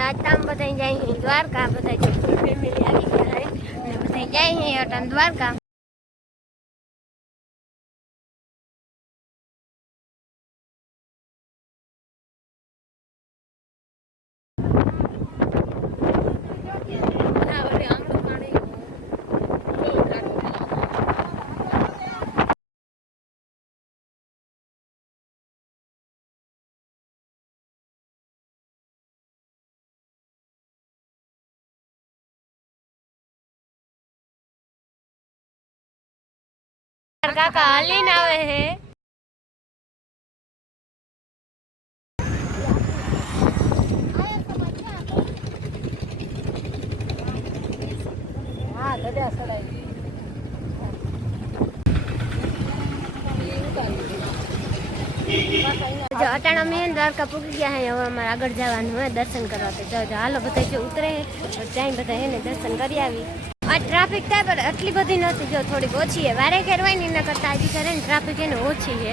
આજ તામ બધા જાય દ્વારકા બધા જો ફેમિલી આવી ગયા બધા જાય છે દ્વારકા. કાકા હાલીને આવે હે. અટાણા ગધા સડાઈ જો અટાણ અમે હે ને દ્વારકા પૂકી ગયા હે હવે અમારે આગળ જવાનું હોય દર્શન કરવા. તો જો હાલો બધા જો ઉતરે ત્યાં બધા એને દર્શન કરી આવી. આ ટ્રાફિક થાય પણ આટલી બધી નથી, જો થોડીક ઓછી છે. વારે ખેરવાય ને એના કરતાં હજી કરે ને ટ્રાફિક એને ઓછી છે.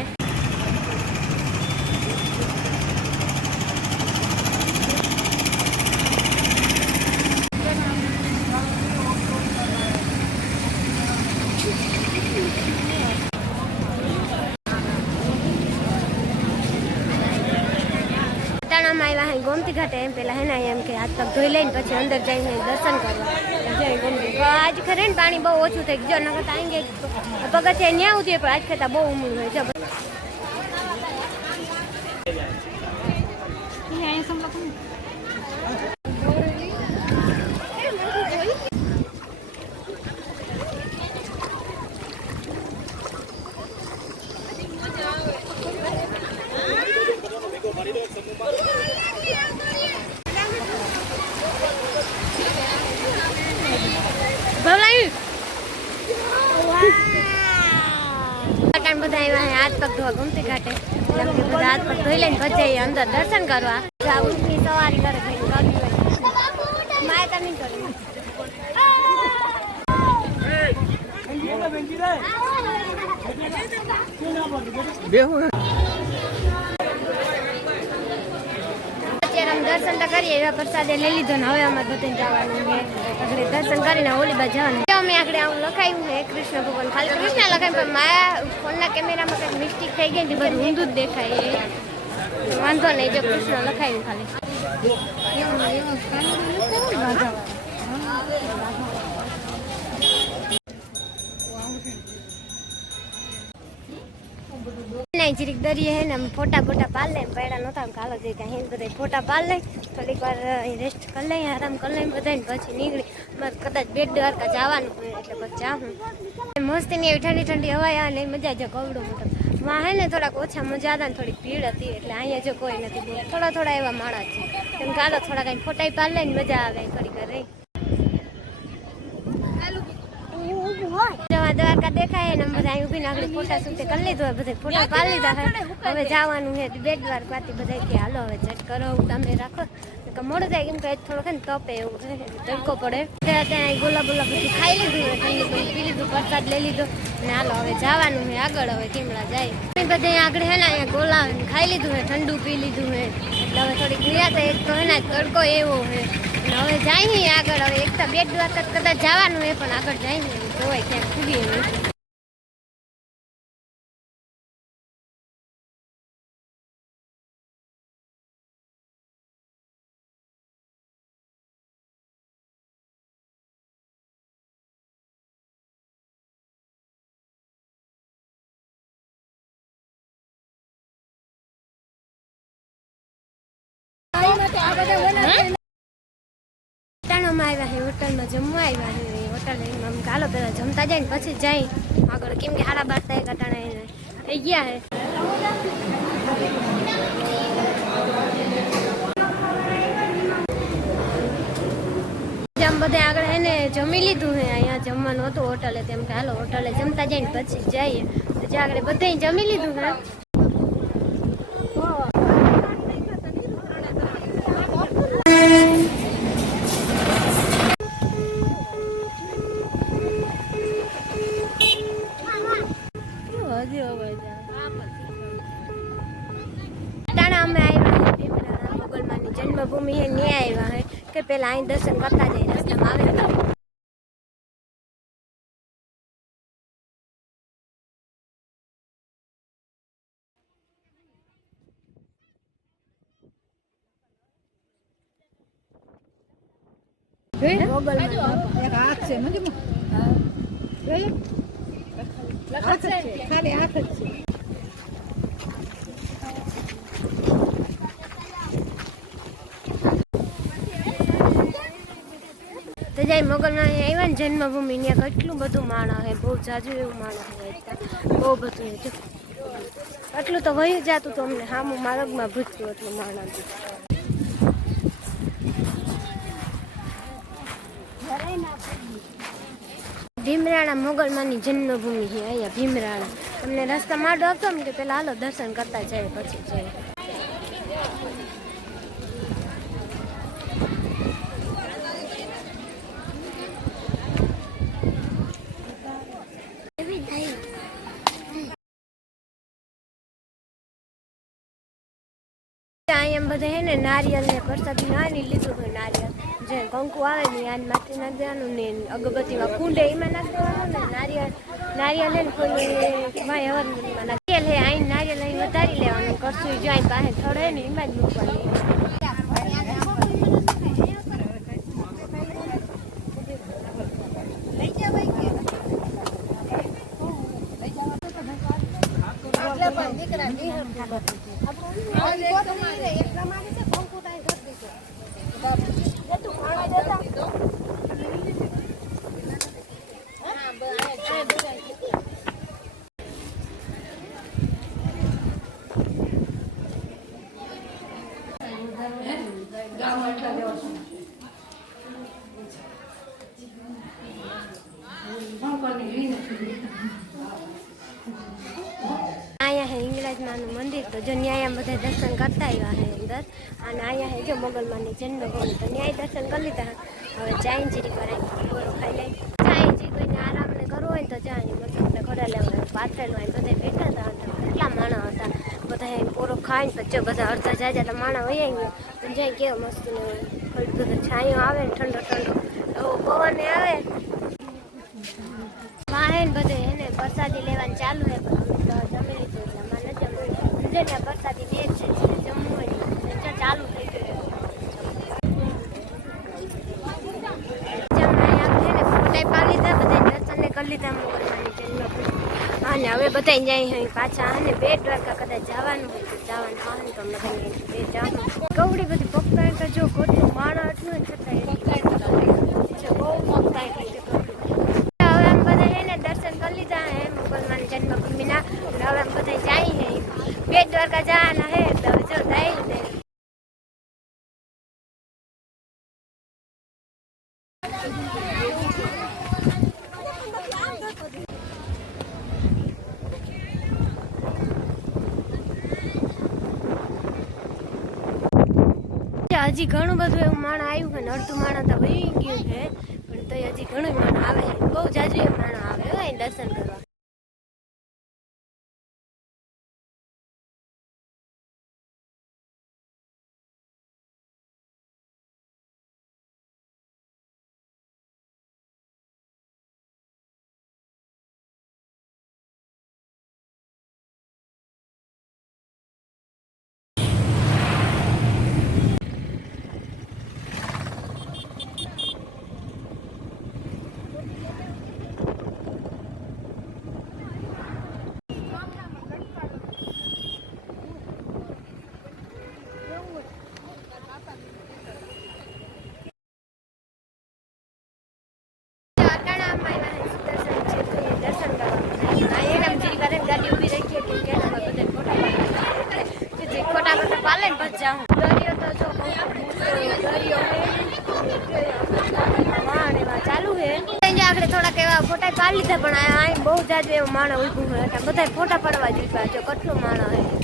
પટાણામાં આવ્યા હે ગોમતી ઘાટે એમ પેલા હેના એમ કે હાથ પગ ધોઈ લઈને પછી અંદર જઈને દર્શન કરવા. જય ગોમતી તો આજ ખરે પાણી બહુ ઓછું થઈ ગયું. નકર આઈ ગયા પગથિયા ન્યા ઉતરીએ પણ આજ કરતાં બહુ ઊંડું હોય. છે હાથ ધોવા ગમતી ઘાટે. હાથ પગ ધોઈ લઈને પછી અંદર દર્શન કરવા. ઉઠની સવારી કરે માય નહીં કરે અત્યારે દર્શન તો કરીએ, એવા પ્રસાદે લઈ લીધો ને હવે અમારે બધાને જવાનું છે. આપણે દર્શન કરીને હોલી બાજુ જવાનું. અમે આગળ આવું લખાયું છે, કૃષ્ણ ભગવાન ખાલી કૃષ્ણ લખાયું પણ મારા ફોનના કેમેરામાં કંઈક મિસ્ટેક થઈ ગઈ ને બધું ઊંધું જ દેખાય એ. વાંધો નહીં, જો કૃષ્ણ લખાયું ખાલી. નહીં જરીક દરિયે હે ને આમ ફોટા ફોટા પાડ લે પૈડા નહોતા કાલો જઈ ત્યાં હિન્દ બધા ફોટા પાડ લે થોડીક વાર રેસ્ટ કરી લઈએ, આરામ કરી લઈએ બધાને પછી નીકળી. અમારે કદાચ બેટ દ્વારકા જવાનું હોય એટલે પછી જાઉં મસ્તીની એવી ઠંડી ઠંડી હવા આવે ને મજા જો કવડો મોટો. માં હે ને થોડાક ઓછા મજા હતા ને થોડીક ભીડ હતી એટલે અહીંયા જો કોઈ નથી થોડા થોડા એવા માણસ છે. તેમ કાલો થોડા કંઈ ફોટા પાડ લઈને મજા આવે થોડીક રહી. દ્વારકા દેખાય ને બધા અહીં ઊભીને આગળ ફોટા શૂટ કરી લીધો હોય બધા ફોટા પાડી લીધા છે હવે જવાનું છે બેટ દ્વારકાથી બધા કે હાલો હવે ચેક કરો તમે રાખો. કે મોડું થાય કેમ કે થોડો થોડોક ને તપે એવું છે. તડકો પડે. ત્યાં ગોલા બોલા બધું ખાઈ લીધું ઠંડુ પી લીધું પ્રસાદ લઈ લીધો. ને હાલો હવે જવાનું છે આગળ હવે કેમડા જાય. બધા આગળ હે ને અહીંયા ગોલા ખાઈ લીધું હોય ઠંડુ પી લીધું હોય એટલે હવે થોડીક નિરાત એક તો હે ને તડકો એવો છે. હવે જાય નહીં આગળ હવે એક તો બે દ્વારકા કદાચ જવાનું હોય પણ આગળ જાય ને જોવાય ક્યાંક પૂગીએ નહીં હોટલમાં આવ્યા છે હોટલમાં જમવા આવ્યા છે આમ ચાલો પેલા જમતા જાય ને પછી જાય. આગળ કેમ કે બાર થાય કટાણા એને. છે જમ બધે આગળ એને જમી લીધું હે, અહીંયા જમવાનું હતું હોટલે. તેમ કે હાલો હોટલે જમતા જાય ને પછી જઈએ. પછી આગળ બધે જમી લીધું છે પેલા અહીં દર્શન કરતા જઈએ રસ્તામાં આવે ખાલી હાથ જ છે. જાય મોગલના આવ્યા ને જન્મભૂમિ ત્યાં કેટલું બધું માણસ હે બહુ જાજુ એવું માણસ હે બહુ બધું હે આટલું તો વહી જતું તો અમને હા હું માર્ગમાં ભૂજતું એટલું હતું ભીમરાણા મોગલમાંની જન્મભૂમિ છે અહીંયા ભીમરાણા. તમને રસ્તા માંડો હતો ને કે પેલા હાલો દર્શન કરતા જાય, પછી જાય અહીંયા બધા હે ને નારિયેલ ને પ્રસાદી નાની લીધું હોય નારિયેલ. જે કંકુ આવે ને યાદ માથે નાખી દેવાનું ને અગરબત્તીમાં કુંડે એમાં નાખી દેવાનું ને નારિયેલ નારિયેલ હે ને કોઈ ભાઈ હવનમાં નારિયેલ હે અહીં નારિયેલ અહીં વધારી લેવાનું. કરશું જો અહીં પાસે થડ ને એમાં જ મૂકવાનું અહીંયા હે હિંગળાજમાનું મંદિર તો જો ન્યાય બધા દર્શન કરતા આવ્યા હે અંદર અને અહીંયા હે જો મોગલમાની જન્મભૂમિ. તો ન્યાય દર્શન કરી લીધા. હવે ચાઈનજીરી કરાય પૂરો ખાઈ લઈ ચાઈનજી કોઈને આરામ ને કરવો હોય તો ચાઈ મતલબ ઘરે લેવા પાથરેલું હોય બધા બેઠા હતા. કેટલા માણસ હતા. બધા એમ પૂરો ખાઈને પછી બધા અડધા જાય તો માણસ હોય ગયા. પણ જાય કેવો મસ્ત ને છાંયો આવે ને ઠંડો ઠંડો. એવો પવન આવે. વાહે ને બધે એને વરસાદી લેવાનું ચાલુ છે. પણ અમે જમી લીધું એટલે અમારે નથી જમવું જેને પ્રસાદી લે છે જેને જમવું હોય ને જો ચાલુ થઈ અને હવે બધા જાય પાછા. અને બે દ્વારકા કદાચ જવાનું હોય તો જવાનું. વાહન તો અમને કહીએ બે જવાનું. કવડી બધી પકડાય તો જો કેટલું માણસ એટલું હવે આમ બધા હે ને દર્શન કરી લીધા હે મુગલમાન જન્મભૂમિના. હવે આમ બધા જાય હે બે દ્વારકા જવાના હે એટલે હવે જો જાય ને હજી ઘણું બધું એવું માણ આવ્યું છે ને, અડધું માણ તો વહી ગયું છે. પણ તો હજી ઘણું માણ આવે બહુ જાજુ એ માણ આવે હોય દર્શન કરવા અટાણામાં આવ્યા છે સુદર્શન ક્ષેત્રે દર્શન કરવા આ એનામજીરી કરે ને ગાડી ઊભી રાખીએ કે કેનામાં બધા ફોટા પાડે કે જે ફોટા ફોટા પાડે ને પછી જાઉં દરિયો તો જો થોડાક એવા ફોટા પાડી લીધા, પણ અહીં બહુ જાજુ એવું માણસ ઉભું એટલે બધા ફોટા પાડવા જોઈએ જો કેટલું માણસ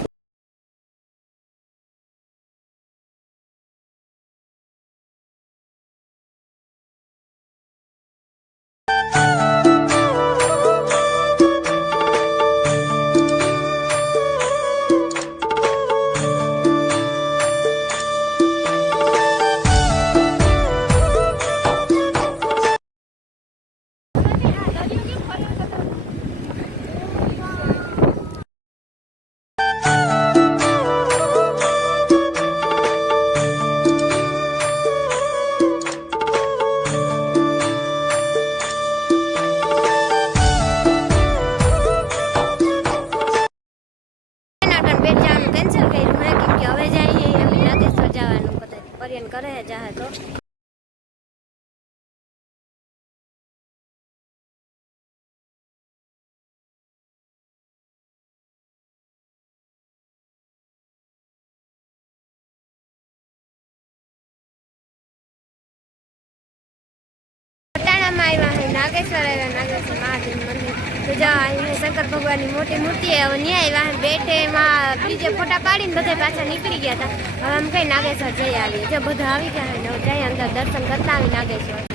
નાગેશ્વર. નાગેશ્વર મહાદેવ મંદિર તો જો શંકર ભગવાનની મોટી મૂર્તિ હવે ન્યા આવ્યા બેઠે એમાં બીજે ફોટા પાડીને બધા પાછા નીકળી ગયા હતા હવે આમ કઈ નાગેશ્વર જઈ આવીએ જો બધા આવી ગયા હોય જઈ અંદર દર્શન કરતા આવી નાગેશ્વર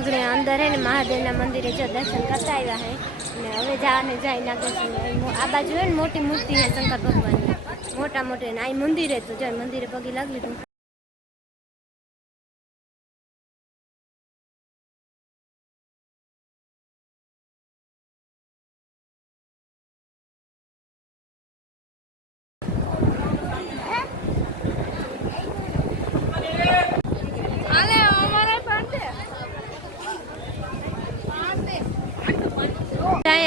મગરે અંદર હે ને મહાદેવના મંદિરે જો દર્શન કરતા આવ્યા હે. ને હવે જાને જાય ના આ બાજુ હે ને મોટી મૂર્તિ હે શંકર ભગવાનની. મોટા મોટી ને આ મંદિરે તો જો મંદિરે પગી લાગી લીધું.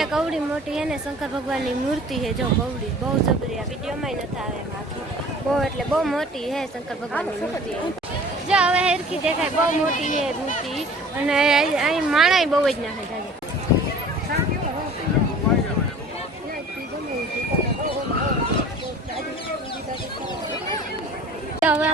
અહીંયા કવડી મોટી હે ને શંકર ભગવાનની મૂર્તિ છે. જો કવડી બહુ જબરી આ વિડીયોમાં નથી આવે એમ બહુ એટલે બહુ મોટી હે શંકર ભગવાનની મૂર્તિ. જો હવે હેરખી દેખાય, બહુ મોટી હે મૂર્તિ. અને અહીં માણાય બહુ જ નાખે છે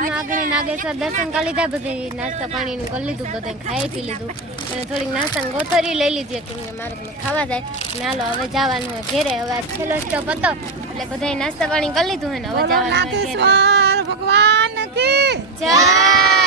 આગળ નાગેશ્વર દર્શન કરી લીધા બધી નાસ્તા પાણીનું કરી લીધું બધે ખાઈ પી લીધું. અને થોડીક નાસ્તાની ગોથરી લઈ લીધી કેમ કે મારે ખાવા જાય. ને હાલો હવે જવાનું હોય ઘેરે. હવે આ છેલ્લો સ્ટોપ હતો એટલે બધાય નાસ્તા પાણી કરી લીધું હોય ને હવે જવાનું ભગવાન જય